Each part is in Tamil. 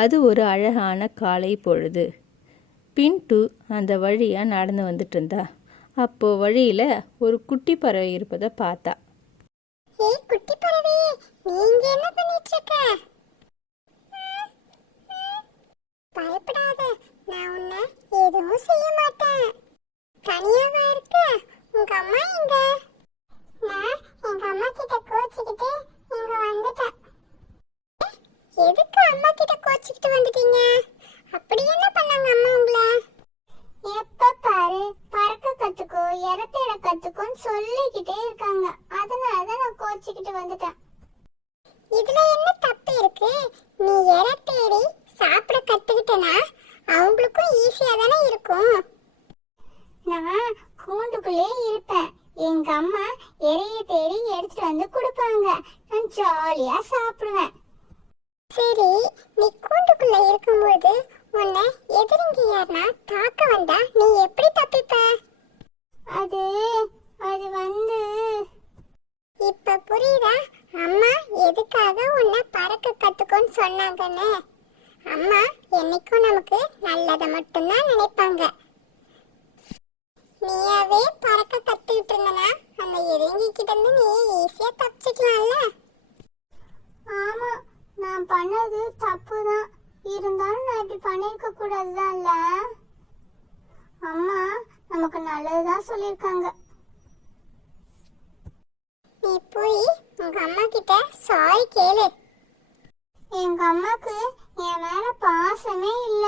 அது ஒரு அழகான காலை பொழுது. பின்ட்டு அந்த வழியாக நடந்து வந்துட்டு இருந்தா. அப்போது வழியில் ஒரு குட்டி பறவை இருப்பதை பார்த்தா. ஏய் குட்டி பறவை, நீங்க என்ன பண்ணிட்டு இருக்க? பயப்படாத, நான் உன்னை எதுவும் செய்ய மாட்டேன். தனியாவா இருக்க? உங்க அம்மா எங்க? நான் எங்க அம்மா கிட்ட கோச்சிக்கிட்டு இங்க வந்துட்டேன். எதுக்கு அம்மா கிட்ட கோச்சிக்கிட்டு வந்துட்டீங்க? அப்படி என்ன பண்ணாங்க அம்மா உங்களை? எப்ப பாரு பறக்க கத்துக்கோ, இறத்தேட கத்துக்கோன்னு சொல்லிக்கிட்டே இருக்காங்க. அதனாலதான் நான் கோச்சிக்கிட்டு வந்துட்டேன். இதுல என்ன தப்பு இருக்கு? நீ இறத்தேடி சாப்பிட கத்துக்கிட்டனா அவங்களுக்கும் ஈஸியா தானே இருக்கும். நான் கூண்டுக்குள்ளே இருப்பேன். எங்க அம்மா இறைய தேடி எடுத்துட்டு வந்து கொடுப்பாங்க. நான் ஜாலியா சாப்பிடுவேன். சரி, நீ கூண்டுக்குள்ள இருக்கும்போது உன்னை எதிரிங்க யாருன்னா தாக்க வந்தா நீ எப்படி தப்பிப்ப? அது வந்து இப்ப புரியுதா அம்மா எதுக்காக உன்னை பறக்க கத்துக்கோன்னு சொன்னாங்கன்னு? அம்மா என்னைக்கும் நமக்கு நல்லதை மட்டும்தான் நினைப்பாங்க. நீயாவே பறக்க கத்துக்கிட்டு இருந்தனா அந்த எதிரிங்க கிட்ட இருந்து நீ ஈஸியா தப்பிச்சுக்கலாம்ல. ஆமா, நான் பண்ணது தப்பு தான். இருந்தாலும் நான் இப்படி பண்ணிருக்க கூடாதுதான்ல. அம்மா நமக்கு நல்லதுதான் சொல்லிருக்காங்க. நீ போய் உங்க அம்மா கிட்ட சாரி கேளு. எங்க அம்மாக்கு என் மேல பாசமே இல்ல.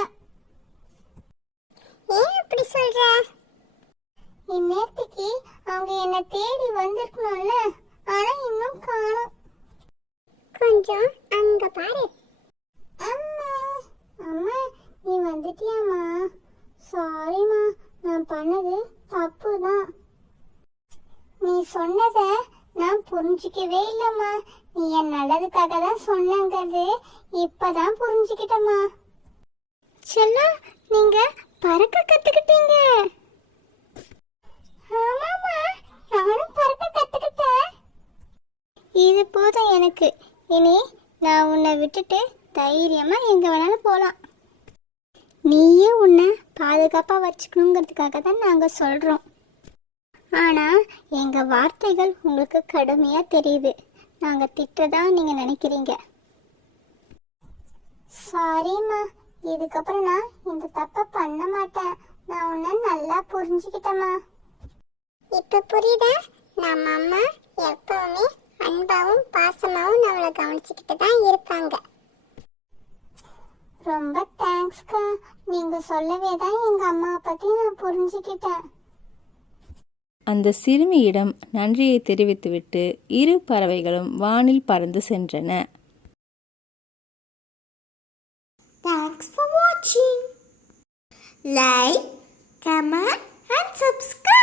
ஏன் அப்படி சொல்ற? இந்நேரத்துக்கு அவங்க என்ன தேடி வந்திருக்கணும்ல, ஆனா இன்னும் காணோம். கொஞ்சம் அங்க பாரு. அம்மா அம்மா, நீ வந்துட்டியாம்மா? சாரிம்மா, நான் பண்ணது தப்பு தான். நீ சொன்னத நான் புரிஞ்சிக்கவே இல்லம்மா. நீ என் நல்லதுக்காக தான் சொன்னங்கிறது இப்பதான் புரிஞ்சுக்கிட்டம்மா. செல்லா, நீங்க பறக்க கத்துக்கிட்டீங்க? ஆமாம்மா, நானும் பறக்க கத்துக்கிட்டேன். இது போதும் எனக்கு. இனி நான் உன்னை விட்டுட்டு தைரியமா எங்க வேணாலும் போகலாம். நீயே உன்னை பாதுகாப்பா வச்சுக்கணுங்கிறதுக்காக தான் நாங்க சொல்றோம். ஆனா எங்க வார்த்தைகள் உங்களுக்கு கடுமையா தெரியுது. நாங்க திட்டதா நீங்க நினைக்கிறீங்க. சாரிம்மா, இதுக்கப்புறம் நான் இந்த தப்ப பண்ண மாட்டேன். நான் உன்னை நல்லா புரிஞ்சுக்கிட்டேம்மா. இப்ப புரியுதா? நம்ம அம்மா எப்பவுமே அன்பாவும் பாசமாவும் நம்மளை கவனிச்சுக்கிட்டு தான் இருப்பாங்க. ரொம்ப தேங்க்ஸ்க்கா. நீங்க சொல்லவே தான் எங்க அம்மாவை பத்தி நான் புரிஞ்சுக்கிட்டேன். அந்த சிறுமியிடம் நன்றியை தெரிவித்துவிட்டு இரு பறவைகளும் வானில் பறந்து சென்றன. Thanks for watching. Like, comment and subscribe.